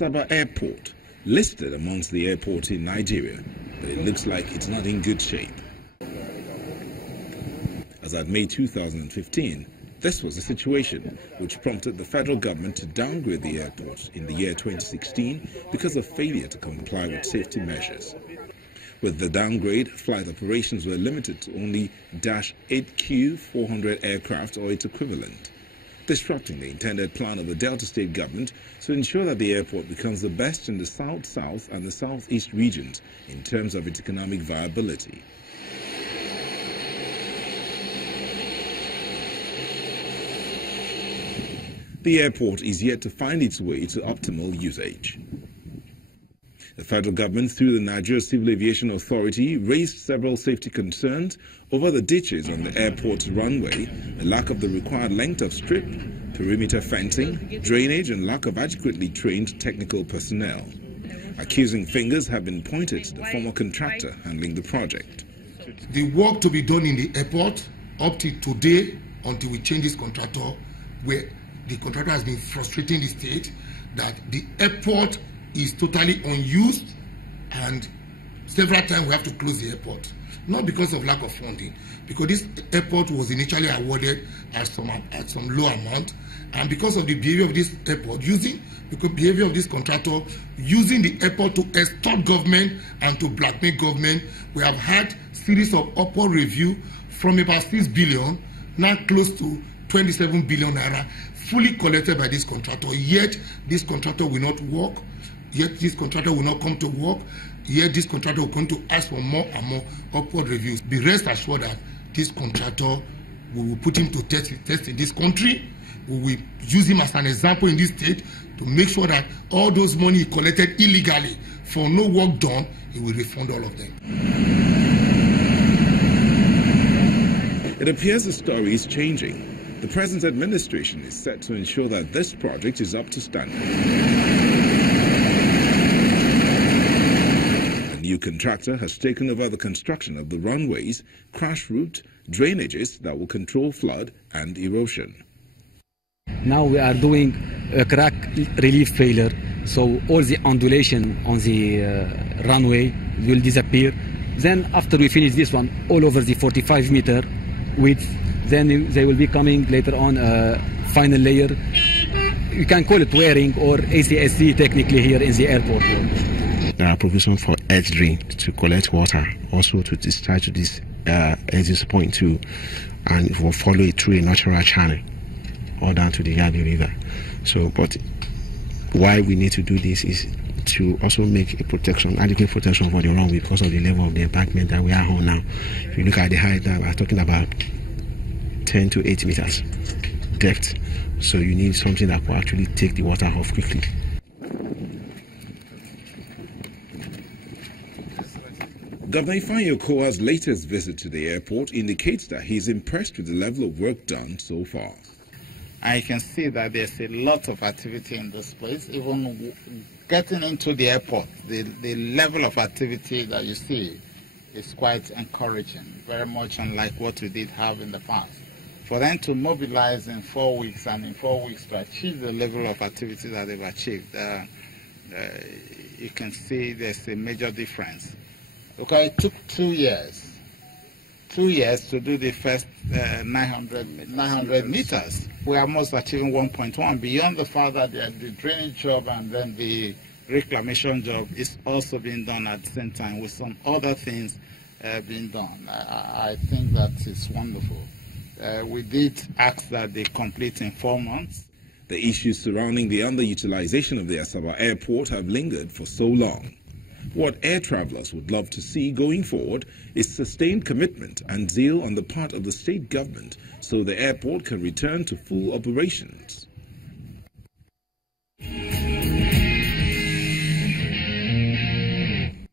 Asaba Airport, listed amongst the airports in Nigeria, but it looks like it's not in good shape. As at May 2015, this was the situation which prompted the federal government to downgrade the airport in the year 2016 because of failure to comply with safety measures. With the downgrade, flight operations were limited to only -8Q400 aircraft or its equivalent, disrupting the intended plan of the Delta State government to ensure that the airport becomes the best in the South-South and the South-East regions in terms of its economic viability. The airport is yet to find its way to optimal usage. The federal government, through the Nigeria Civil Aviation Authority, raised several safety concerns over the ditches on the airport's runway, the lack of the required length of strip, perimeter fencing, drainage, and lack of adequately trained technical personnel. Accusing fingers have been pointed to the former contractor handling the project. The work to be done in the airport up to today, until we change this contractor, where the contractor has been frustrating the state that the airport is totally unused, and several times we have to close the airport. Not because of lack of funding, because this airport was initially awarded at some low amount, and because of the behavior of this airport, behavior of this contractor, using the airport to extort government and to blackmail government, we have had series of upward review from about 6 billion, now close to 27 billion naira, fully collected by this contractor. Yet this contractor will not work. Yet this contractor will not come to work. Yet this contractor will come to ask for more and more upward reviews. Be rest assured that this contractor, we will put him to test in this country. We will use him as an example in this state to make sure that all those money he collected illegally for no work done, he will refund all of them. It appears the story is changing. The present administration is set to ensure that this project is up to standard. The new contractor has taken over the construction of the runways, crash route, drainages that will control flood and erosion. Now we are doing a crack relief failure, so all the undulation on the runway will disappear. Then after we finish this one, all over the 45-meter width, then they will be coming later on final layer. You can call it wearing or ACSC technically here in the airport. There are provisions for edge drain to collect water, also to discharge to this exit point too, and it will follow it through a natural channel all down to the Yabi River. So, but why we need to do this is to also make a protection, adequate protection for the runway because of the level of the embankment that we are on now. If you look at the height, we're talking about 10 to 8 meters depth. So you need something that will actually take the water off quickly. Governor IFEANYI OKOWA's latest visit to the airport indicates that he is impressed with the level of work done so far. I can see that there's a lot of activity in this place. Even getting into the airport, the level of activity that you see is quite encouraging, very much unlike what we did have in the past. For them to mobilize in 4 weeks and in 4 weeks to achieve the level of activity that they've achieved, you can see there's a major difference. Okay, it took 2 years. 2 years to do the first 900 meters. We are almost achieving 1.1. Beyond the fact that the drainage job and then the reclamation job is also being done at the same time with some other things being done. I think that is wonderful. We did ask that they complete in 4 months. The issues surrounding the underutilization of the Asaba airport have lingered for so long. What air travelers would love to see going forward is sustained commitment and zeal on the part of the state government so the airport can return to full operations.